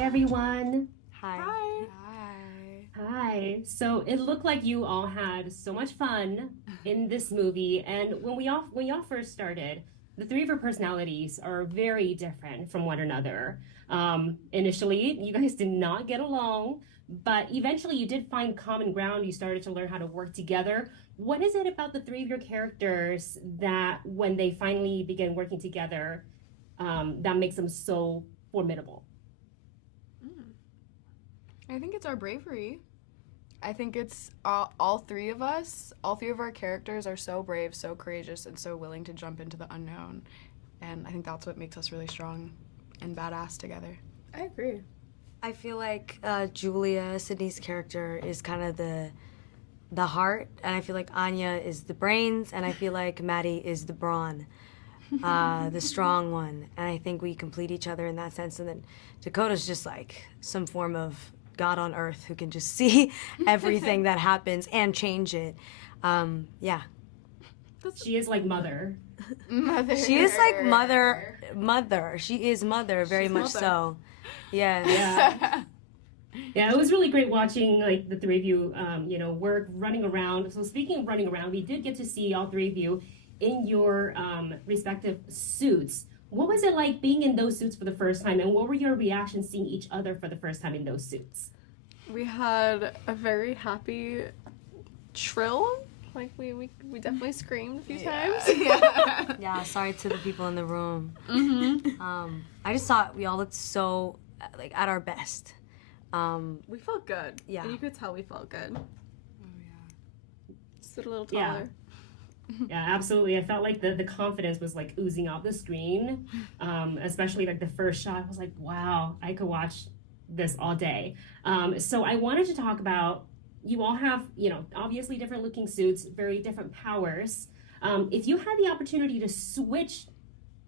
Hi, everyone. Hi. Hi. Hi. So it looked like you all had so much fun in this movie, and when y'all first started, the three of your personalities are very different from one another. Initially, you guys did not get along, but eventually you did find common ground. You started to learn how to work together. What is it about the three of your characters that when they finally begin working together, that makes them so formidable? I think it's our bravery. I think it's all three of us, all three of our characters are so brave, so courageous, and so willing to jump into the unknown. And I think that's what makes us really strong and badass together. I agree. I feel like Julia, Sydney's character, is kind of the heart, and I feel like Anya is the brains, and I feel like Maddie is the brawn, the strong one. And I think we complete each other in that sense. And then Dakota's just like some form of God on earth who can just see everything that happens and change it. Yeah. She is like mother. Mother. She is like mother. She is mother, very She's much mother. so. Yeah. Yeah. Yeah, it was really great watching like the three of you, work, running around. So speaking of running around, we did get to see all three of you in your respective suits. What was it like being in those suits for the first time, and what were your reactions seeing each other for the first time in those suits? We had a very happy trill. Like we definitely screamed a few times. Yeah. Yeah, sorry to the people in the room. Mm-hmm. I just thought we all looked so like at our best. We felt good. Yeah. And you could tell we felt good. Oh yeah. Stood a little Yeah. taller. Yeah, absolutely. I felt like the confidence was like oozing off the screen, especially like the first shot. I was like, wow, I could watch this all day. So I wanted to talk about, you all have, obviously different looking suits, very different powers. If you had the opportunity to switch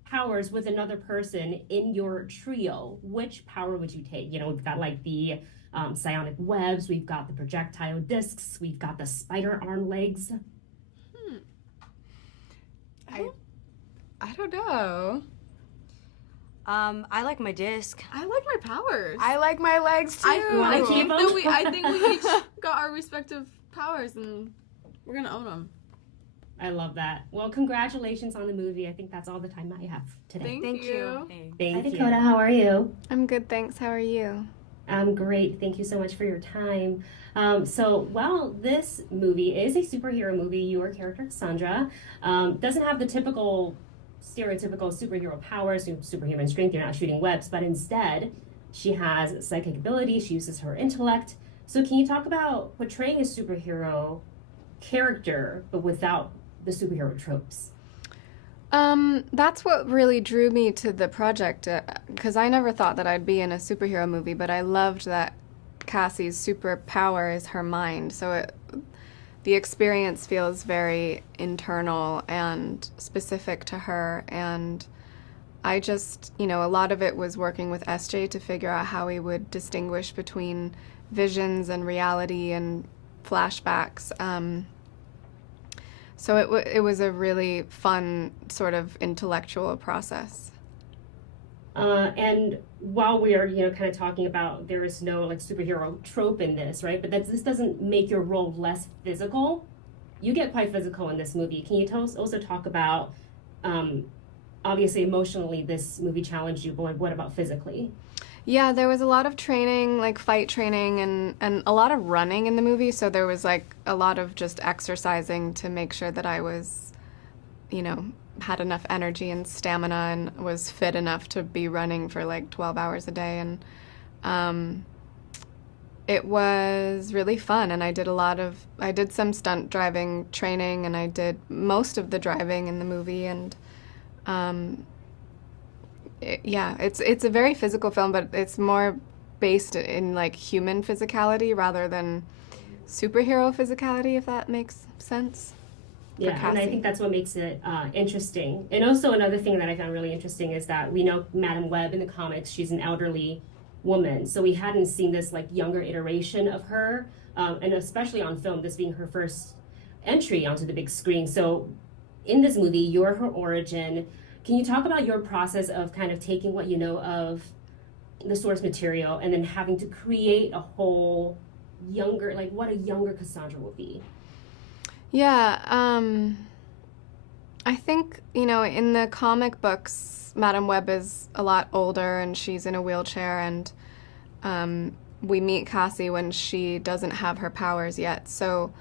powers with another person in your trio, which power would you take? We've got like the psionic webs, we've got the projectile discs, we've got the spider arm legs. I don't know. I like my disc. I like my powers. I like my legs too. You wanna I keep think them? I think we each got our respective powers, and we're gonna own them. I love that. Well, congratulations on the movie. I think that's all the time I have today. Thank you. Thank Hi, you. Dakota. How are you? I'm good, thanks. How are you? I'm great. Thank you so much for your time. This movie is a superhero movie. Your character, Cassandra, doesn't have the typical stereotypical superhero powers, superhuman strength. You're not shooting webs, but instead, she has psychic ability. She uses her intellect. So, can you talk about portraying a superhero character, but without the superhero tropes? That's what really drew me to the project, because I never thought that I'd be in a superhero movie, but I loved that Cassie's superpower is her mind. So the experience feels very internal and specific to her. And I just, a lot of it was working with SJ to figure out how we would distinguish between visions and reality and flashbacks. So it was a really fun sort of intellectual process. And while we are, kind of talking about there is no like superhero trope in this, right? But this doesn't make your role less physical. You get quite physical in this movie. Can you also talk about, obviously emotionally, this movie challenged you, but what about physically? Yeah, there was a lot of training, like fight training and a lot of running in the movie. So there was like a lot of just exercising to make sure that I was, had enough energy and stamina and was fit enough to be running for like 12 hours a day. And it was really fun. And I did some stunt driving training, and I did most of the driving in the movie. And it's a very physical film, but it's more based in like human physicality rather than superhero physicality, if that makes sense. Yeah, and I think that's what makes it interesting. And also another thing that I found really interesting is that we know Madam Web in the comics, she's an elderly woman. So we hadn't seen this like younger iteration of her, and especially on film, this being her first entry onto the big screen. So in this movie, you're her origin. Can you talk about your process of kind of taking what you know of the source material and then having to create a whole younger, like what a younger Cassandra would be? Yeah, I think, you know, in the comic books, Madame Web is a lot older and she's in a wheelchair, and we meet Cassie when she doesn't have her powers yet. So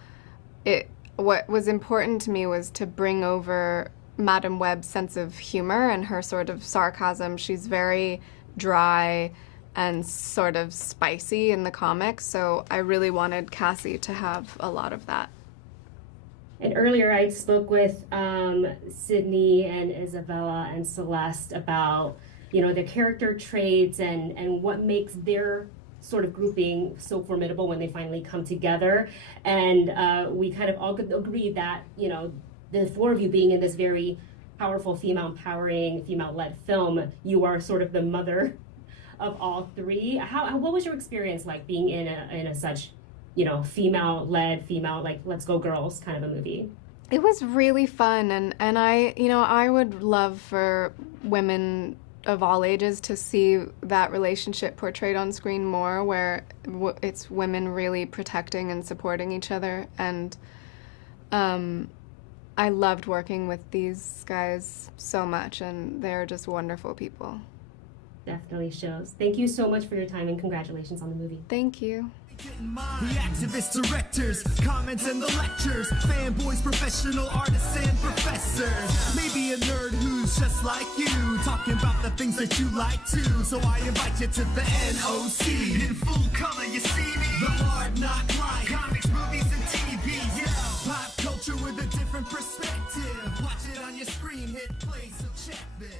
what was important to me was to bring over Madame Web's sense of humor and her sort of sarcasm. She's very dry and sort of spicy in the comics, so I really wanted Cassie to have a lot of that. And earlier I spoke with Sydney and Isabela and Celeste about, you know, their character traits and what makes their sort of grouping so formidable when they finally come together. And we kind of all could agree that, you know, the four of you being in this very powerful, female empowering, female-led film, you are sort of the mother of all three. What was your experience like being in a such, you know, female-led, female, like, let's go girls kind of a movie? It was really fun, and I, you know, I would love for women of all ages to see that relationship portrayed on screen more, where it's women really protecting and supporting each other. And I loved working with these guys so much, and they're just wonderful people. Definitely shows. Thank you so much for your time and congratulations on the movie. Thank you. The activists, directors, comments and the lectures, fanboys, professional artists and professors. Maybe a nerd who's just like you, talking about the things that you like too. So I invite you to the NOC. In full color, you see me. The hard knock life, comics, movies, and TV. Yeah, pop culture with a different perspective. Watch it on your screen, hit play, so check this.